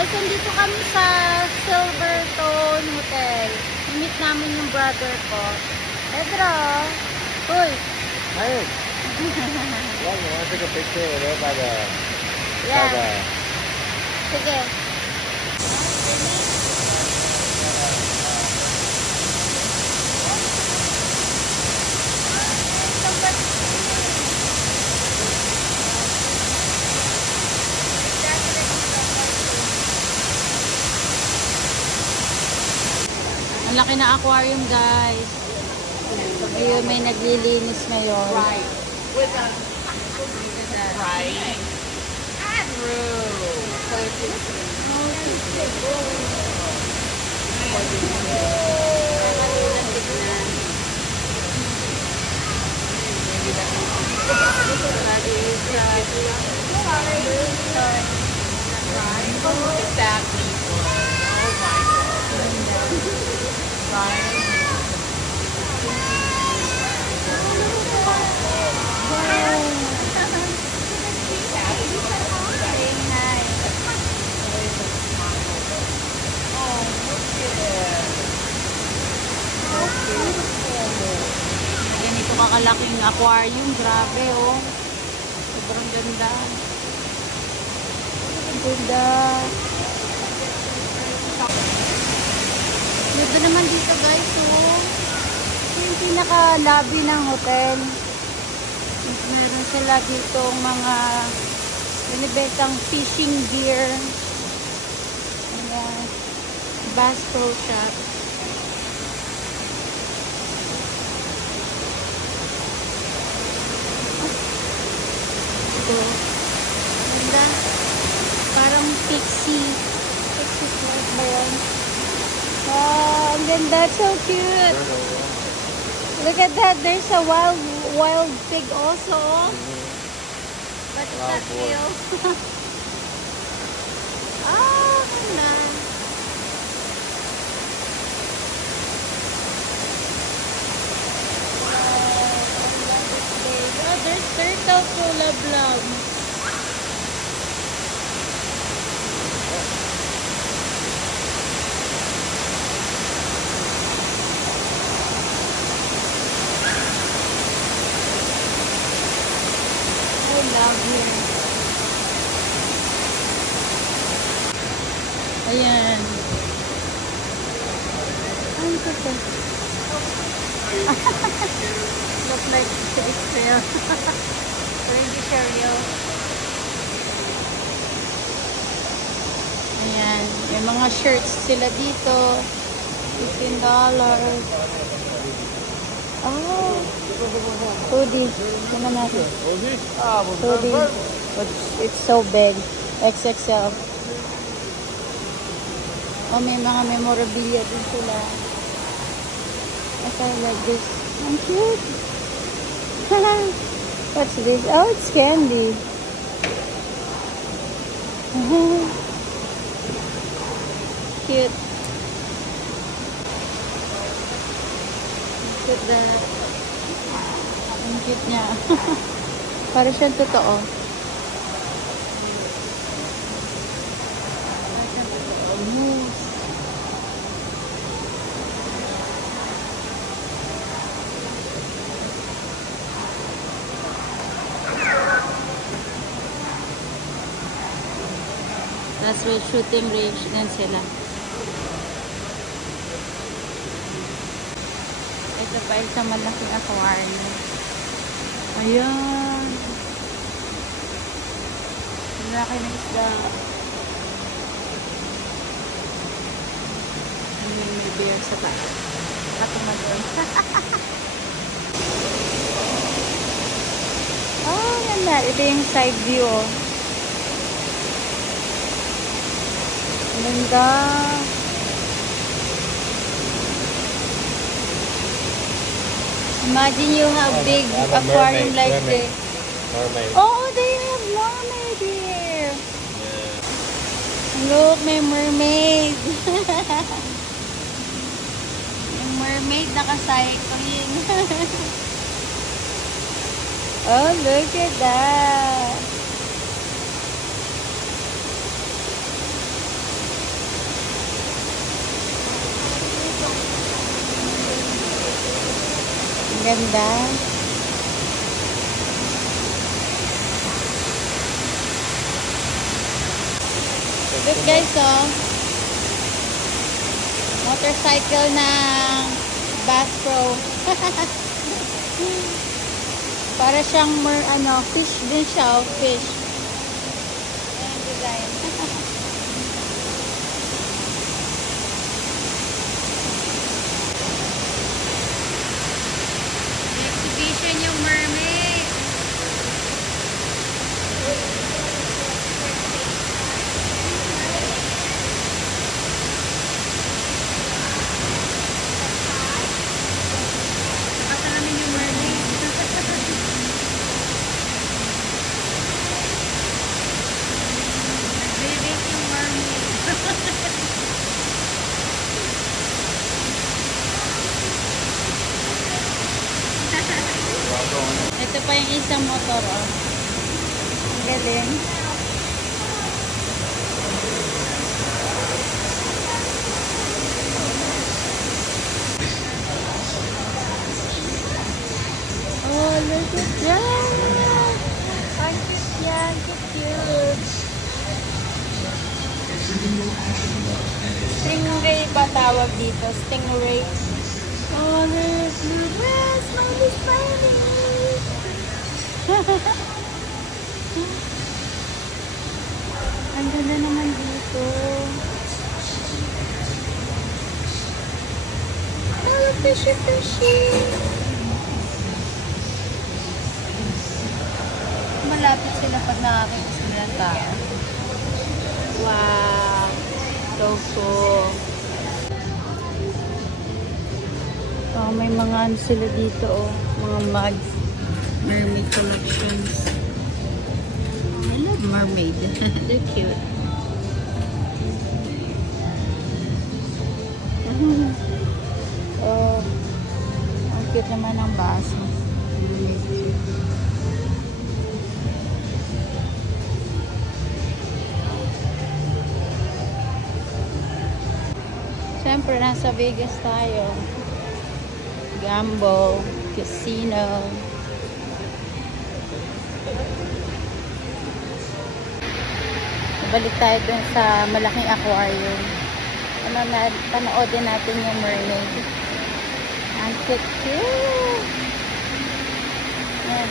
Guys, nandito kami sa Silverstone Hotel. Meet namin yung brother ko. Pedro! Uy! Hi! Well, you want to take a picture over there by the... Yeah. Sige. Ang laki na aquarium, guys. Ayun, may naglilinis ngayon. Right. With us. Right. Andrew. Exactly. Oh my God. Right. Ganito kakalaking aquarium. Grabe, oh. Sobrang ganda. Ganda. Ganda naman dito, guys, oh. Yung pinaka-lobby ng hotel. Meron sila dito mga binibentang fishing gear. Ayan. Bass Pro Shop. Ito. Ganda. Parang pixie. Pixie float ba yan? Wow, ang ganda. So cute. Look at that. There's a wild pig also. But it's not real. Ah, ganda. Oh, there's turtle love. Love here. Ayan. Ang ganda. Look like it's real. Pero hindi siya real. Ayan. Yung mga shirts sila dito. $15. Oh. Hoodie. Tignan natin. Hoodie. It's so big. XXL. Oh, may mga memorabilia din sila. I like this. Ang cute. What's this? Oh, it's candy. Cute. Look at that. Ang cute niya. Para siyang totoo. That's where shooting range din sila. Ito pa isang malaking aquarium. Ayan. Laki na isda. May beer sa taas. Katungad doon. Oh, ganda. Ito yung side view, oh. Ganda. Imagine you have big aquarium like this. Mermaid. Oh, they have mermaid here. Yeah. Look, may mermaid. Yung mermaid naka-cycling. Oh, look at that. ganda. Look guys, oh. Motorcycle ng Bass Pro. Para siyang fish din siya, oh, fish. Ayan, design. Exhibition yung mermaid. Pakita namin yung mermaid. Nag-bake yung mermaid. Ito pa yung isang motor, oh. Ang galing. Oh, look at that! Ang cute yan, cute. Stingray ba tawag dito? Stingray. Oh, there's blue dress, Smiley Smiley. Ang ganda naman dito. Oh, fishy, fishy. Malapit sila pag nakakita sila ng tao. Wow. So cool. Oh, may mga ano sila dito, oh. Mga mugs. Mermaid collections. I love mermaid. They're cute. Oh, ang cute naman ng baso. Siyempre, nasa Vegas tayo. Gamble, casino. Balik tayo dun sa malaking aquarium. Panoodin natin yung mermaid. Ang cute. Ayan.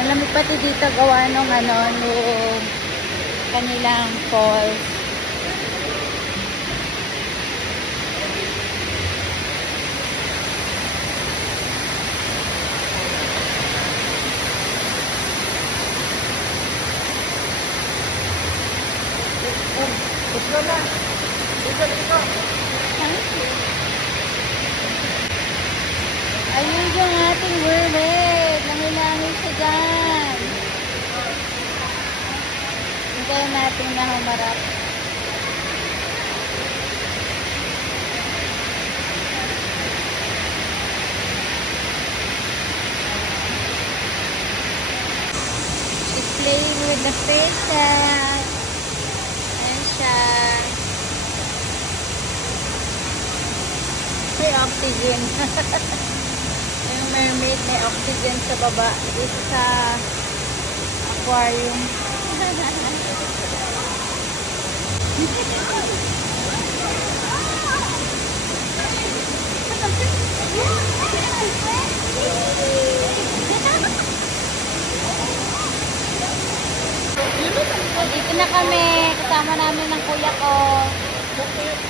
Alam mo pati dito gawa nung nung kanilang falls. Ayun yung ating mermaid. Langilangin siya dyan. Hintayin natin na humarap. She's playing with the fishes. Ayan siya. May oxygen. Yung mermaid may oxygen sa baba dito sa aquarium. Dito na kami. Kasama namin ng kuya ko.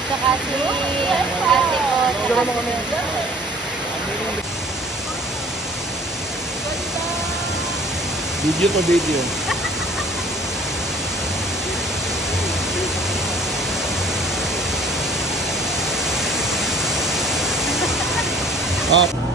Saka si ate ko. Video to video. Oh.